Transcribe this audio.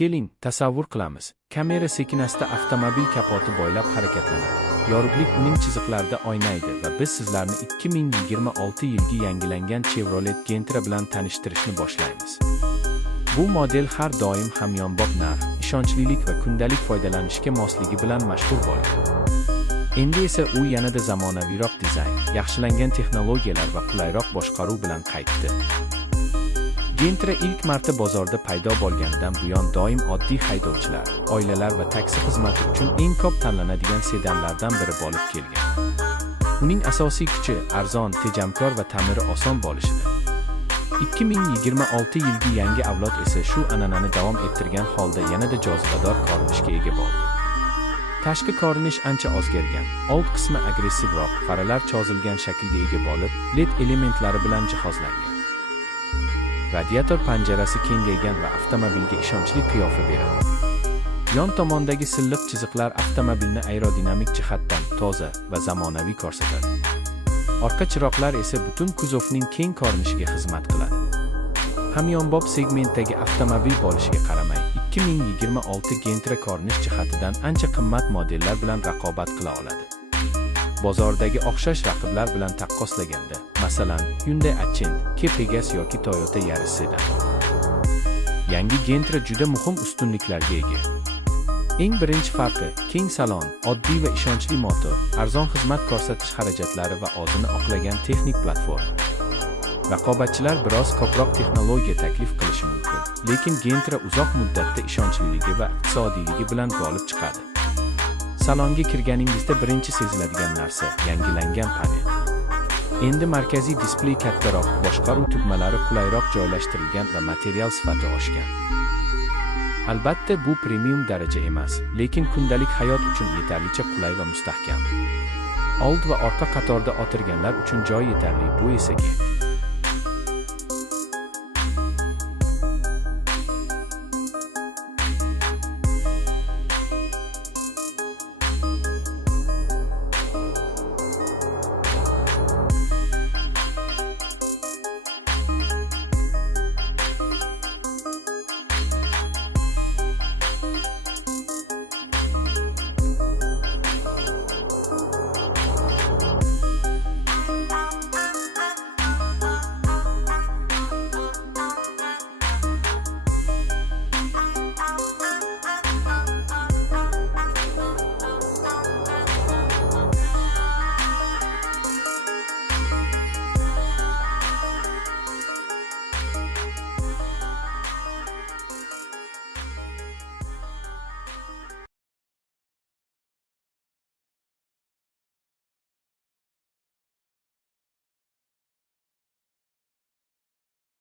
Keling, tasavvur qilamiz. Kamera sekinasida avtomobil kapoti bo'ylab harakatlanadi. Yorug'lik uning chiziqlarida o'ynaydi va biz sizlarni 2026 yilgi yangilangan Chevrolet Gentra bilan tanishtirishni boshlaymiz. Bu model har doim hamyonbop narx, ishonchlilik va kundalik foydalanishga mosligi bilan mashhur bo'ldi. Endi esa u yanada zamonaviyroq dizayn, yaxshilangan texnologiyalar va qulayroq boshqaruv bilan qaytdi. Gentra ilk marta bozorda paydo bo'lganidan buyon doim oddiy haydovchilar, oilalar va taksi xizmati uchun eng ko'p tanlanadigan sedanlardan biri bo'lib kelgan. Uning asosiy kuchi arzon, tejamkor va ta'miri oson bo'lishida. 2026 yilgi yangi avlod esa shu an'anani davom ettirgan holda yanada jozibador ko'rinishga ega bo'ldi. Tashqi ko'rinish ancha o'zgargan. Old qismi agressivroq, faralar chozilgan shaklga ega bo'lib, LED elementlari bilan jihozlangan. Radiator panjarasi kengaygan va avtomobilga ishonchli qiyofa beradi. Yon tomondagi silliq chiziqlar avtomobilni aerodinamik jihatdan toza va zamonaviy ko'rsatadi. Orqa chiroqlar esa butun kuzovning keng ko'rinishiga xizmat qiladi. Hamyonbop segmentdagi avtomobil bo'lishiga qaramay, 2026 Gentra ko'rinish jihatidan ancha qimmat modellar bilan raqobat qila oladi. Bozordagi o'xshash raqiblar bilan taqqoslaganda, masalan, Hyundai Accent, Kia Pegas yoki Toyota Yaris sedan. Yangi Gentra juda muhim ustunliklarga ega. Eng birinchi farqi keng salon, oddiy va ishonchli motor, arzon xizmat ko'rsatish xarajatlari va o'zini oqlagan texnik platforma. Raqobatchilar biroz ko'proq texnologiya taklif qilishi mumkin, lekin Gentra uzoq muddatda ishonchliligi va iqtisodiyligi bilan g'olib chiqadi. Salonga kirganingizda birinchi seziladigan narsa yangilangan panel. Endi markaziy displey kattaroq, boshqaruv tugmalari qulayroq joylashtirilgan va material sifati oshgan. Albatta, bu premium daraja emas, lekin kundalik hayot uchun yetarlicha qulay va mustahkam. Old va orqa qatorda o'tirganlar uchun joy yetarli, bu esa